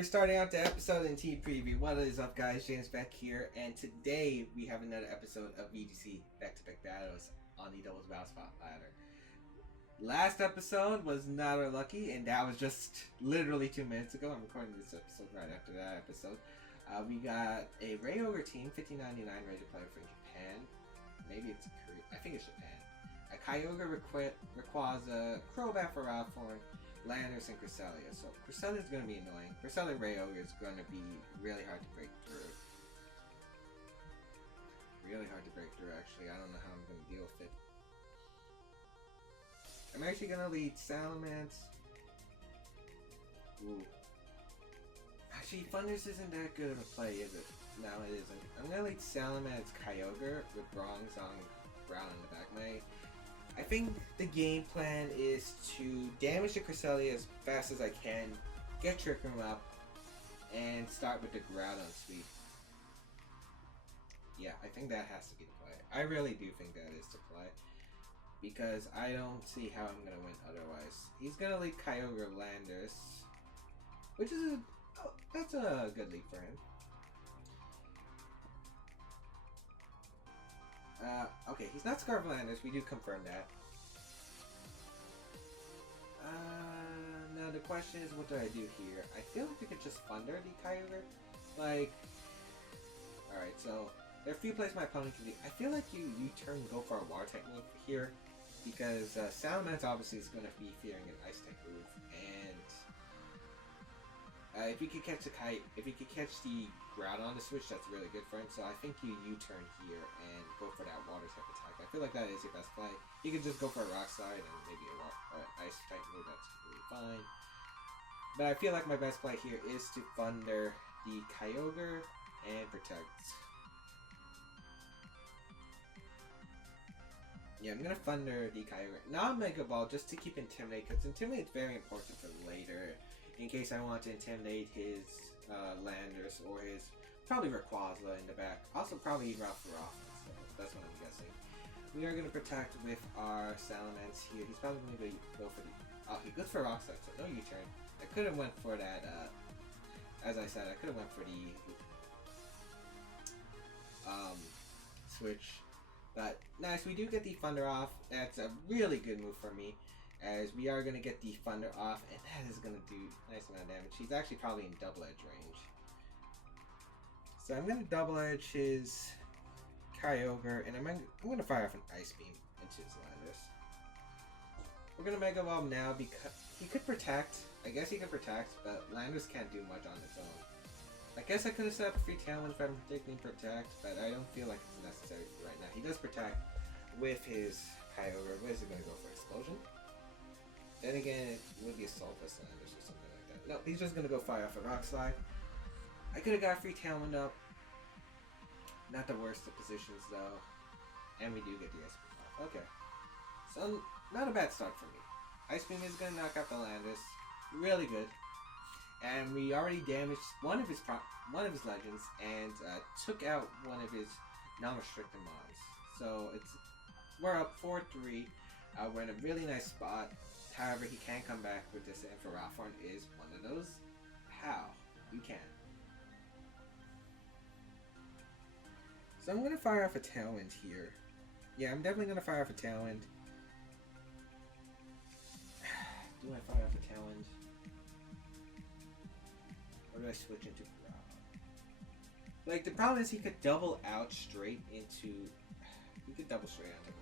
we're starting out the episode in team preview. What is up, guys? James Baek here, and today we have another episode of VGC back-to-back battles on the doubles battle spot ladder. Last episode was not our lucky, and that was just literally 2 minutes ago. I'm recording this episode right after that episode. We got a Rayquaza team, 5099 ready to play from Japan. Maybe it's Korea. I think it's Japan. A Kyogre, Rayquaza, Crobat for Ralphorn, Landers, and Cresselia. So Cresselia is going to be annoying. Cresselia Rayquaza is going to be really hard to break through. Really hard to break through, actually. I don't know how I'm going to deal with it. I'm actually going to lead Salamence. Ooh. Actually, Thunders isn't that good of a play, is it? No, it isn't. I'm going to lead Salamence Kyogre with Bronzong Ground in the back. I think the game plan is to damage the Cresselia as fast as I can, get Trick Room up, and start with the Groudon sweep. Yeah, I think that has to be the play. I really do think that is the play, because I don't see how I'm going to win otherwise. He's going to lead Kyogre Landers, which is that's a good lead for him. Okay, he's not Scarflanders, we do confirm that. Now the question is, what do I do here? I feel like we could just Thunder the Kyogre. Like, alright, so there are a few plays my opponent can do. I feel like you turn go for a Water technique here, because Salamence obviously is going to be fearing an Ice type move, and if you could catch the Groudon on the switch, that's really good for him. So I think you U-turn here and go for that Water type attack. I feel like that is your best play. You could just go for a Rock Slide and maybe an Ice type move. That's completely fine. But I feel like my best play here is to Thunder the Kyogre and Protect. Yeah, I'm gonna Thunder the Kyogre. Not Mega Ball, just to keep Intimidate, because Intimidate is very important for later. In case I want to intimidate his Landers or his probably Rayquaza in the back. Also probably Ralph, so that's what I'm guessing. We are going to protect with our Salamence here. He's probably going to go for the... Oh, he goes for Rock Slide, so no U-turn. I could have went for that, as I said, I could have went for the switch. But nice, we do get the Thunder off. That's a really good move for me, as we are going to get the Thunder off, and that is going to do a nice amount of damage. He's actually probably in double edge range. So I'm going to double edge his Kyogre, and I'm going to fire off an Ice Beam into his Landers. We're going to Mega Evolve now because he could Protect. I guess he could Protect, but Landers can't do much on its own. I guess I could have set up a free Tailwind if I'm predicting Protect, but I don't feel like it's necessary right now. He does Protect with his Kyogre. What is he going to go for? Explosion? Then again, it would be Assault Vest Landers or something like that. No, he's just going to go fire off a Rock Slide. I could have got a free Tailwind up. Not the worst of positions, though. And we do get the Ice Beam off. Okay. So, not a bad start for me. Ice Beam is going to knock out the Landers. Really good. And we already damaged one of his legends and took out one of his non-restricted mons. So, we're up 4-3. We're in a really nice spot. However, he can come back with this, and for Ralphorn is one of those. How? You can. So I'm going to fire off a Tailwind here. Yeah, I'm definitely going to fire off a Tailwind. Do I fire off a Tailwind? Or do I switch into Ground? Like, the problem is he could double out straight into... He could double straight onto Rayquaza.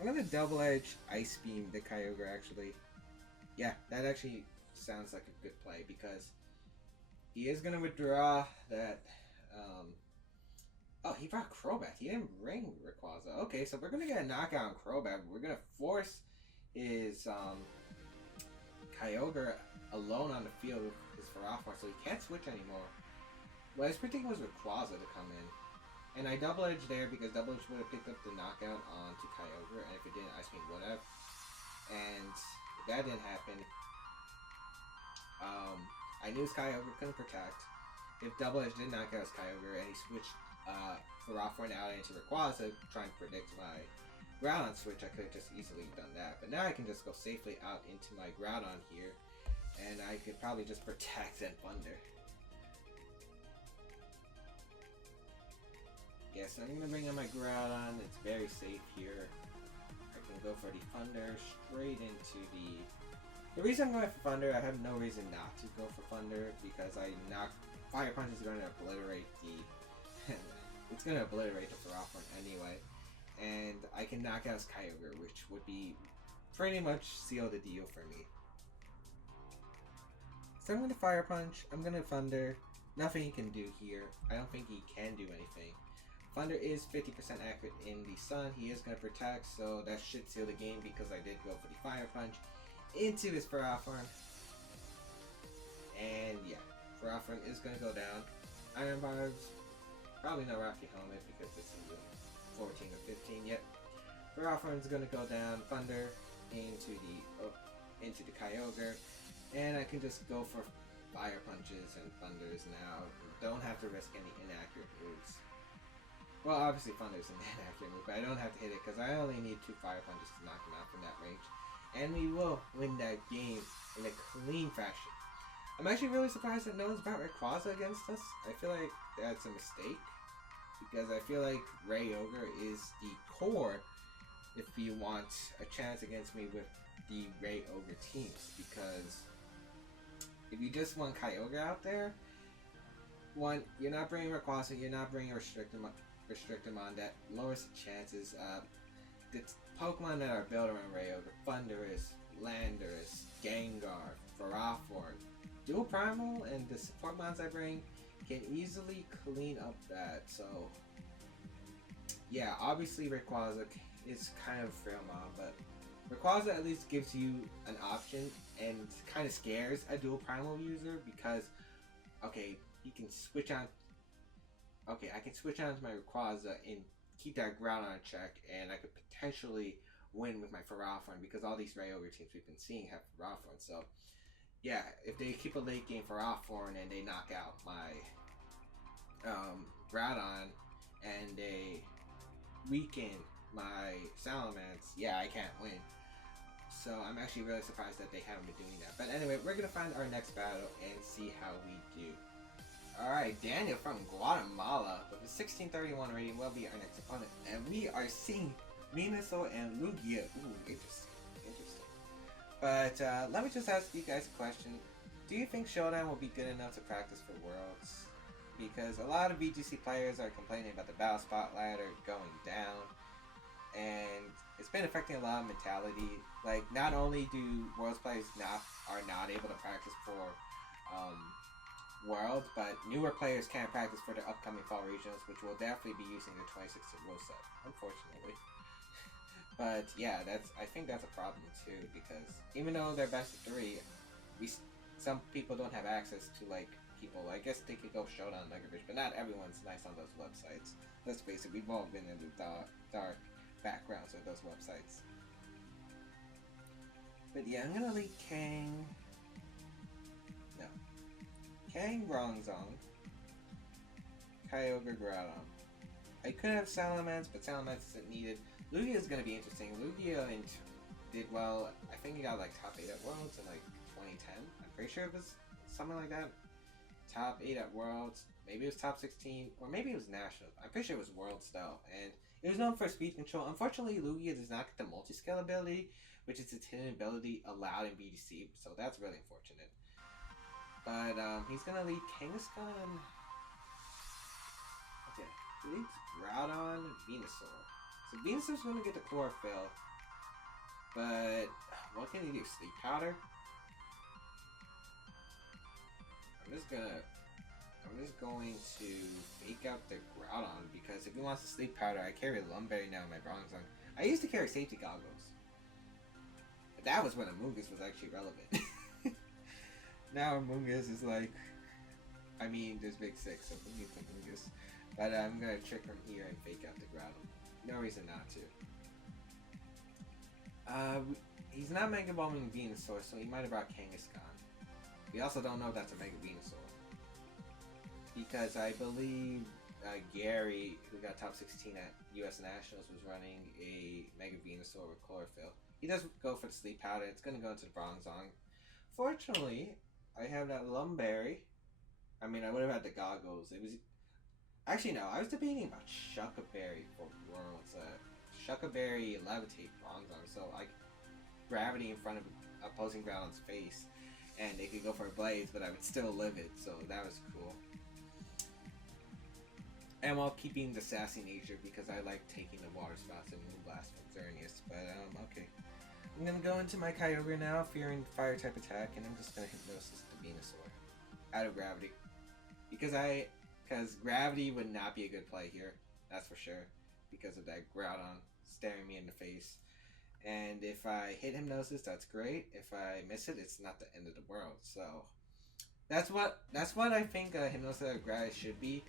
I'm going to double edge Ice Beam the Kyogre, actually. Yeah, that actually sounds like a good play, because he is going to withdraw that... Oh, he brought Crobat. He didn't bring Rayquaza. Okay, so we're going to get a knockout on Crobat. We're going to force his Kyogre alone on the field with his Ferrothorn, so he can't switch anymore. What I was predicting was Rayquaza to come in. And I double edged there because double edge would have picked up the knockout onto Kyogre, and if it didn't, Ice Beam would have. And if that didn't happen, I knew his Kyogre couldn't Protect. If double edge did knock out his Kyogre and he switched Ferrothorn out into Rayquaza, trying to predict my Groudon switch, I could have just easily done that. But now I can just go safely out into my Groudon here And I could probably just protect and Thunder. Yeah, so I'm gonna bring in my Groudon. It's very safe here. I can go for the Thunder straight into the... The reason I'm going for Thunder, I have no reason not to go for Thunder because Fire Punch is going to obliterate the... it's going to obliterate the Ferrothorn anyway. And I can knock out his Kyogre, which would be pretty much seal the deal for me. So I'm going to Fire Punch, I'm going to Thunder. Nothing he can do here. I don't think he can do anything. Thunder is 50% accurate in the Sun. He is going to protect, so that should seal the game because I did go for the Fire Punch into his Ferrothorn. And yeah, Ferrothorn is going to go down. Iron Barbs, probably no Rocky Helmet because this is 14 or 15 yet. Ferrothorn is going to go down. Thunder into the Kyogre. And I can just go for Fire Punches and Thunders now. Don't have to risk any inaccurate moves. Well, obviously Thunder's an inaccurate move, but I don't have to hit it because I only need 2 Fire Punches to knock him out from that range. And we will win that game in a clean fashion. I'm actually really surprised that no one's brought Rayquaza against us. I feel like that's a mistake because I feel like Rayquaza is the core if you want a chance against me with the Rayquaza teams, because if you just want Kyogre out there, one, you're not bringing Rayquaza, you're not bringing Restrictimon, that lowers the chances. The Pokemon that are built around Rayquaza: Thundurus, Landorus, Gengar, Ferrothorn, Dual Primal, and the support mons I bring can easily clean up that. So yeah, obviously Rayquaza is kind of a frail mon, but Rayquaza at least gives you an option and kind of scares a Dual Primal user because, okay, he can switch on. Okay, I can switch on to my Rayquaza and keep that Groudon in check, and I could potentially win with my Ferrothorn because all these Rayquaza teams we've been seeing have Ferrothorn. So yeah, if they keep a late game Ferrothorn and they knock out my Groudon and they weaken my Salamence, yeah, I can't win. So I'm actually really surprised that they haven't been doing that. But anyway, we're gonna find our next battle and see how we do. Alright, Daniel from Guatemala with a 1631 rating will be our next opponent. And we are seeing Venusaur and Lugia. Ooh, interesting. Interesting. But let me just ask you guys a question. Do you think Showdown will be good enough to practice for Worlds? Because a lot of VGC players are complaining about the Battle Spot ladder going down. And it's been affecting a lot of mentality. Like, not only do Worlds players are not able to practice for World, but newer players can't practice for the upcoming fall regionals, which will definitely be using the 26 rule set, unfortunately. But yeah, I think that's a problem too, because even though they're best of 3, some people don't have access to, like, people. I guess they could go Showdown Mega Bridge, but not everyone's nice on those websites. Let's face it, we've all been in the dark backgrounds of those websites. But yeah, I'm gonna lead Kang. No. Kang, Bronzong, Kyogre, Groudon. I could have Salamence, but Salamence isn't needed. Lugia is going to be interesting. Lugia did well. I think he got like top 8 at Worlds in like 2010. I'm pretty sure it was something like that. Top 8 at Worlds. Maybe it was top 16, or maybe it was Nationals. I'm pretty sure it was Worlds though. And it was known for speed control. Unfortunately, Lugia does not get the multi-scale ability, which is its hidden ability allowed in BDC. So that's really unfortunate. But he's gonna lead Kangaskhan. Okay, he leads Groudon, Venusaur. So Venusaur's gonna get the Chlorophyll. But what can he do? Sleep Powder? I'm just going to fake out the Groudon because if he wants to Sleep Powder, I carry Lumberry now in my Bronzong. I used to carry Safety Goggles. But that was when Amoonguss was actually relevant. Now Amoonguss is like, I mean, there's Big 6, so who needs Amoonguss? But I'm gonna trick him here and fake out the Groudon. No reason not to. He's not Mega Evolving Venusaur, so he might have brought Kangaskhan. We also don't know if that's a Mega Venusaur. Because I believe Gary, who got top 16 at US Nationals, was running a Mega Venusaur with Chlorophyll. He does go for the Sleep Powder. It's going to go into the Bronzong unfortunately, I have that Lumberry. I mean, I would have had the goggles. It was actually no. I was debating about Shuckaberry for Worlds. Shuckaberry levitate Bronzong, so like gravity in front of opposing Groudon's face, and they could go for a Blaze, but I would still live it. So that was cool. And while keeping the sassy nature because I like taking the water spots and Moonblast from Xerneas. But okay. I'm gonna go into my Kyogre now, fearing fire type attack, and I'm just gonna Hypnosis the Venusaur out of gravity. Because gravity would not be a good play here, that's for sure. Because of that Groudon staring me in the face. And if I hit Hypnosis, that's great. If I miss it, it's not the end of the world. So that's what I think Hypnosis out of gravity should be.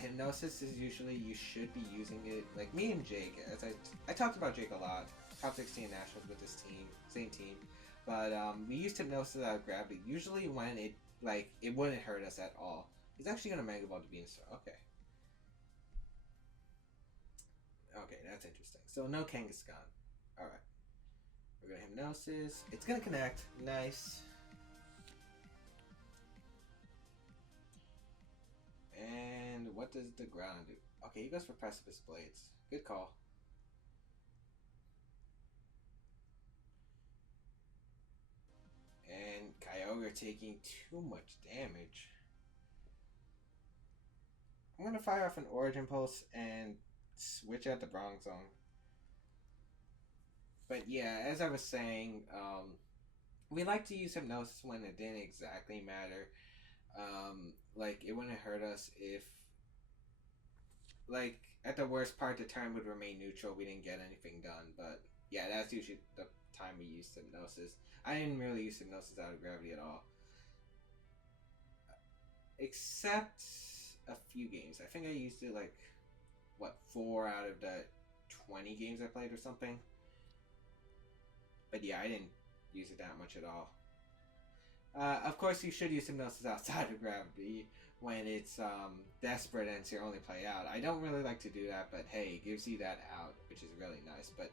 Hypnosis is usually you should be using it like me and Jake. As I talked about Jake a lot. Top 16 nationals with this team, same team, but we used Hypnosis out of gravity. Usually when it wouldn't hurt us at all. He's actually gonna Mega Ball the Venusaur. Okay. Okay, that's interesting. So no Kangaskhan. All right. We're gonna Hypnosis. It's gonna connect. Nice. And what does the Groudon do? Okay, he goes for Precipice Blades. Good call. And Kyogre taking too much damage. I'm gonna fire off an Origin Pulse and switch out the Bronzong. But yeah, as I was saying, we like to use Hypnosis when it didn't exactly matter. Like, it wouldn't hurt us if, like, at the worst part, the turn would remain neutral. We didn't get anything done. But yeah, that's usually the time we used Hypnosis. I didn't really use Hypnosis out of gravity at all. Except a few games. I think I used it like, what, 4 out of the 20 games I played or something. But yeah, I didn't use it that much at all. Of course, you should use Hypnosis outside of gravity when it's desperate and it's your only play out. I don't really like to do that, but hey, it gives you that out, which is really nice. But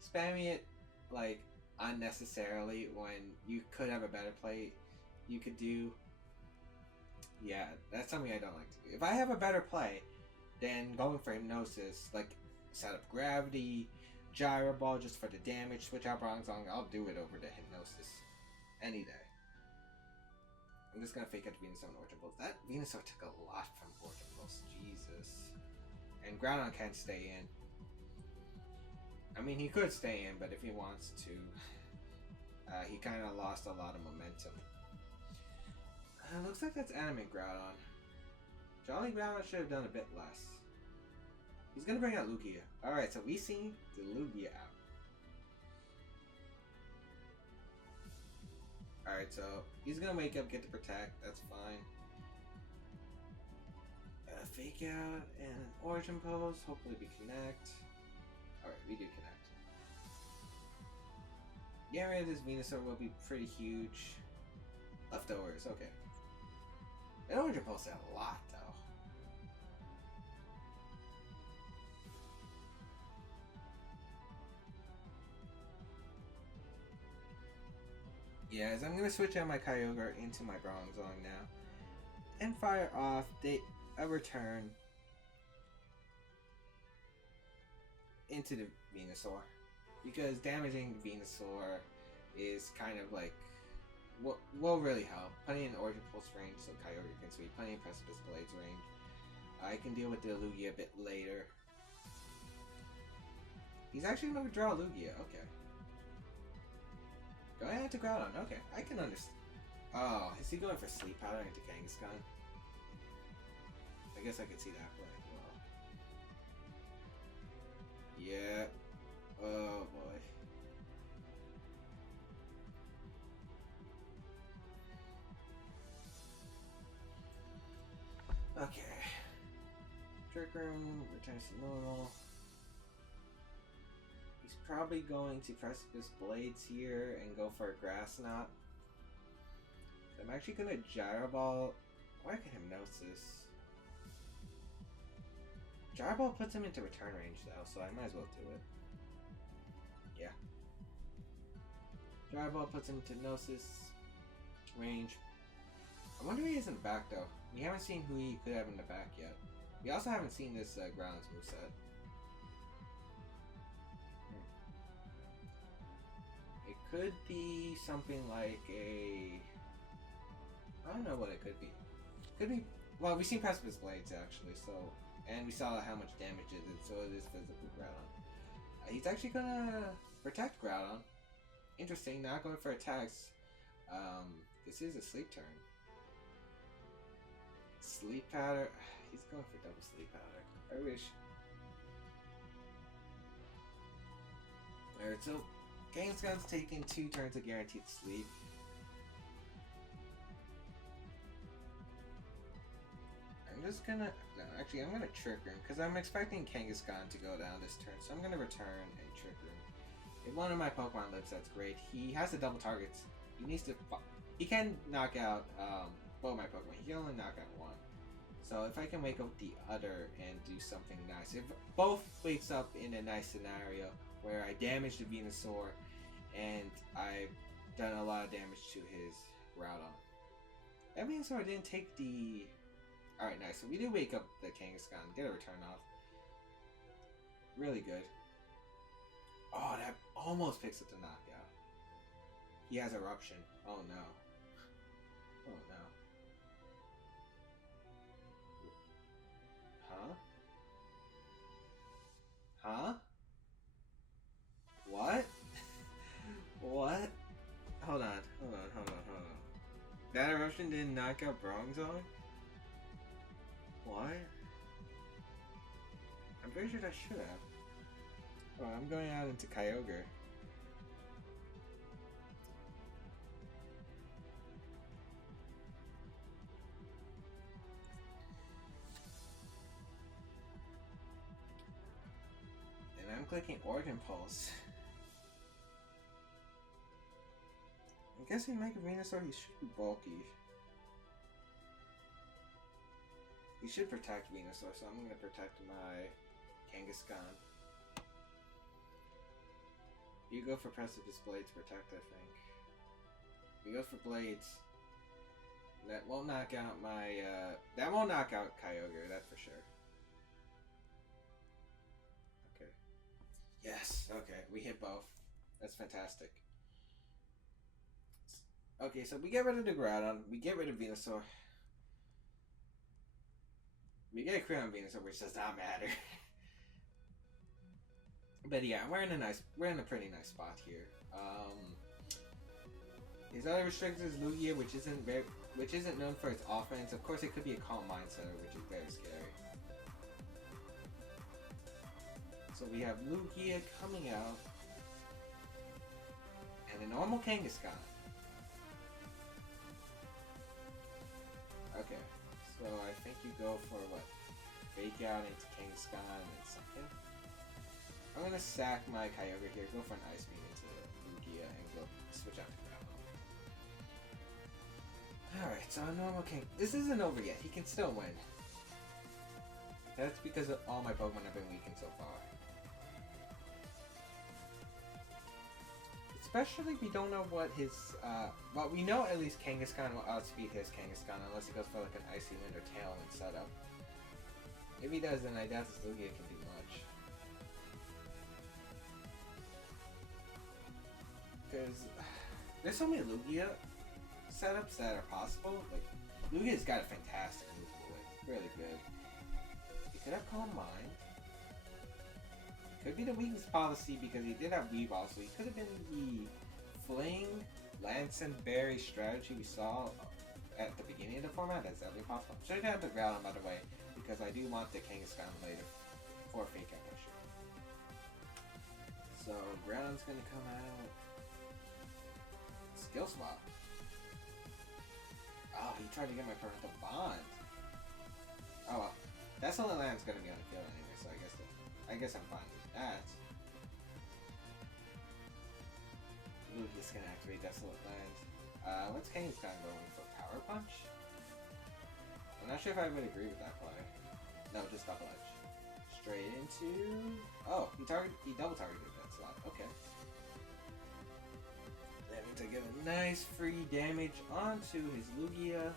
spamming it, like, unnecessarily when you could have a better play you could do, yeah, that's something I don't like to do. If I have a better play, then going for Hypnosis, like, set up gravity, Gyro Ball just for the damage, switch out Bronzong, I'll do it over the Hypnosis any day. I'm just gonna fake out the Venusaur and Origin Pulse. That Venusaur took a lot from Origin Pulse, Jesus. And Groudon can't stay in. I mean, he could stay in, but if he wants to, he kind of lost a lot of momentum. Looks like that's Animate Groudon. Jolly Groudon should have done a bit less. He's gonna bring out Lugia. Alright, so we see the Lugia out. Alright, so he's gonna wake up, get to Protect, that's fine. Fake out and an Origin Pose, hopefully we connect. Alright, we do connect. Yeah, this Venusaur will be pretty huge. Leftovers, okay. An Origin Pulse did a lot, though. Yes, I'm gonna switch out my Kyogre into my Bronzong now. And fire off a return into the Venusaur. Because damaging Venusaur is kind of like will really help. Putting in Origin Pulse range so Kyogre can sweep. Putting in Precipice Blades range. I can deal with the Lugia a bit later. He's actually gonna draw Lugia, okay. Go ahead to Groudon, okay. I can understand. Oh, is he going for Sleep Powder into Kangaskhan? I guess I could see that play. Well. Yeah. Oh boy. Okay. Trick Room returns to normal. He's probably going to Precipice Blades here and go for a Grass Knot. I'm actually gonna Gyro Ball. Or I can Hypnosis. Gyro Ball puts him into return range though, so I might as well do it. Yeah. Gyro Ball puts him into Hypnosis. Range. I wonder who he is in the back though. We haven't seen who he could have in the back yet. We also haven't seen this Ground's moveset. It could be something like a... I don't know what it could be. Could be... Well, we've seen Precipice Blades actually, so... And we saw how much damage it did, so it is physical Groudon. He's actually gonna protect Groudon. Interesting, not going for attacks. This is a sleep turn. Sleep powder. He's going for double sleep powder. I wish. Alright, so Kangaskhan's taking 2 turns of guaranteed sleep. I'm just gonna... No, actually, I'm gonna trick him because I'm expecting Kangaskhan to go down this turn, so I'm gonna return and trick him. If one of my Pokemon lives, that's great. He has the double targets. He needs to... He can knock out both my Pokemon. He can only knock out one. So if I can wake up the other and do something nice. If both wakes up in a nice scenario where I damage the Venusaur and I've done a lot of damage to his Groudon. That Venusaur didn't take the... Alright, nice. So we did wake up the Kangaskhan. Get a return off. Really good. Oh, that almost picks up the knockout. He has Eruption. Oh no. Oh no. Huh? Huh? What? What? Hold on. That Eruption didn't knock out Bronzong? What? I'm pretty sure that should have. Oh, I'm going out into Kyogre. And I'm clicking Organ Pulse. I'm guessing Mega Venusaur, he should be bulky. He should protect Venusaur, so I'm going to protect my Kangaskhan. You go for Precipice Blades protect, I think. He goes for Blades. That won't knock out my, that won't knock out Kyogre, that's for sure. Okay. Yes, okay, we hit both. That's fantastic. Okay, so we get rid of the Groudon, we get rid of Venusaur. We get a Creon Venusaur, which does not matter. But yeah, we're in a pretty nice spot here. His other restrictor is Lugia, which isn't known for its offense. Of course, it could be a Calm Mind Setter, which is very scary. So we have Lugia coming out, and a normal Kangaskhan. Okay, so I think you go for what? Fake out into Kangaskhan and something. I'm gonna sack my Kyogre here, go for an Ice Beam into Lugia, and go switch out to Groudon. Alright, so a normal King. This isn't over yet, he can still win. That's because all my Pokemon have been weakened so far. Especially we don't know what his, well, we know at least Kangaskhan will outspeed his Kangaskhan unless he goes for like an Icy Wind or Tailwind setup. If he does, then I doubt this Lugia can do much. Because there's so many Lugia setups that are possible. Like, Lugia's got a fantastic move pool. Really good. He could have Calm Mind. Could be the weakness policy because he did have Weavile, so he could have been the Fling, Lance, and Berry strategy we saw at the beginning of the format. That's definitely possible. Should have the Groudon, by the way, because I do want the Kangaskhan later for Fake Out for sure. So Groudon's gonna come out. Skill Swap. Oh, he tried to get my Parental Bond. Oh well, that Solid Land's gonna be on the field anyway, so I guess I'm fine with that. Lugia's gonna activate Desolate Land. What's Kangaskhan going for? Power Punch? I'm not sure if I would agree with that play. No, just Double Edge. Straight into... Oh, he double targeted that slot. Okay. That means to get a nice free damage onto his Lugia.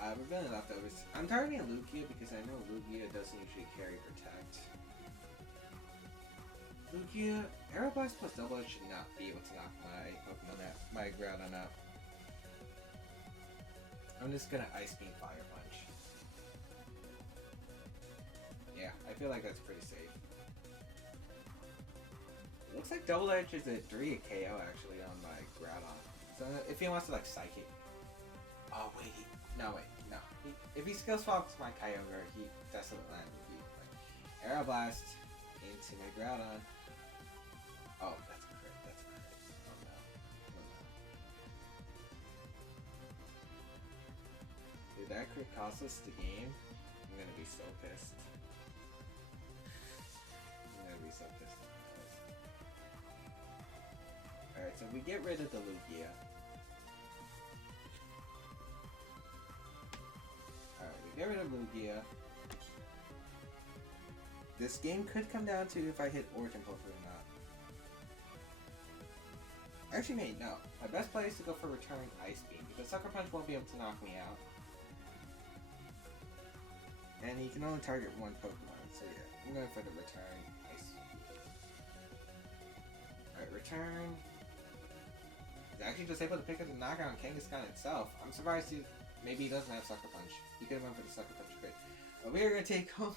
Alright. We're building leftovers. I'm targeting Lugia because I know Lugia doesn't usually carry Protect. Lugia, Aeroblast plus Double Edge should not be able to knock my Pokemon out, my Groudon out. I'm just gonna Ice Beam Fire Punch. Yeah, I feel like that's pretty safe. It looks like Double Edge is a 3 KO actually on my Groudon. So if he wants to like Psychic. Oh wait, no. If he skill swaps my Kyogre, he doesn't land with you. Like, Aeroblast into my Groudon. Oh, that's a crit. Oh no. Dude, that crit cost us the game. I'm gonna be so pissed. Alright, so we get rid of the Lugia. Alright, we get rid of Lugia. This game could come down to if I hit Origin Pulse or not. Actually, mate, no. My best play is to go for Return Ice Beam, because Sucker Punch won't be able to knock me out. And he can only target one Pokemon, so yeah. I'm going for the Return Ice Beam. Alright, Return. He's actually just able to pick up the knockout on Kangaskhan itself. I'm surprised maybe he doesn't have Sucker Punch. He could have went for the Sucker Punch crit. But we are going to take home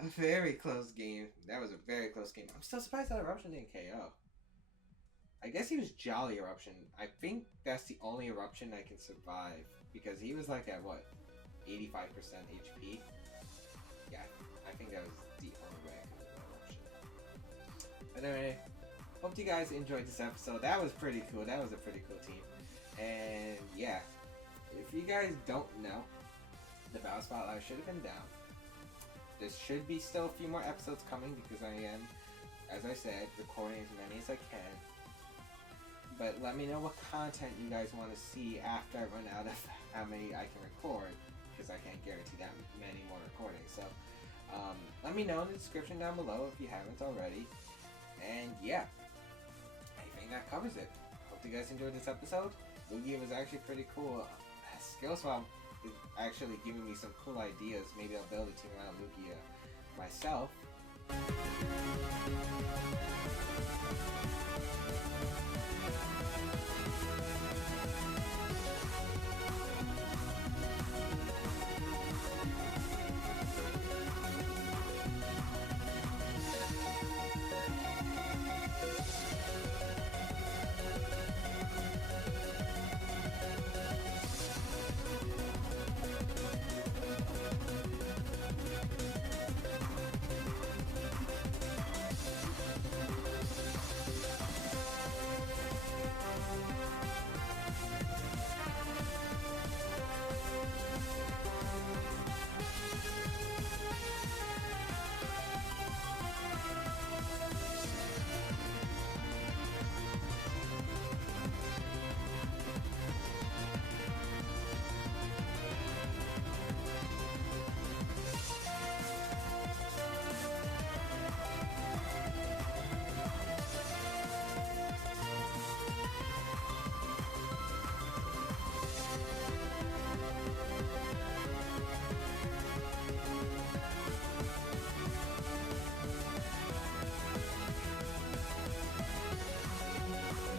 a very close game. That was a very close game. I'm still surprised that Eruption didn't KO. I guess he was Jolly Eruption. I think that's the only Eruption I can survive. Because he was like at what? 85% HP? Yeah, I think that was the only way I could survive Eruption. But anyway, hope you guys enjoyed this episode. That was pretty cool. That was a pretty cool team. And yeah, if you guys don't know, the Battle Spotlight should have been down. There should be still a few more episodes coming because I am, as I said, recording as many as I can. But let me know what content you guys want to see after I run out of how many I can record, because I can't guarantee that many more recordings. So let me know in the description down below if you haven't already. And yeah, I think that covers it. Hope you guys enjoyed this episode. Lugia was actually pretty cool. Skill Swap is actually giving me some cool ideas. Maybe I'll build a team around Lugia myself.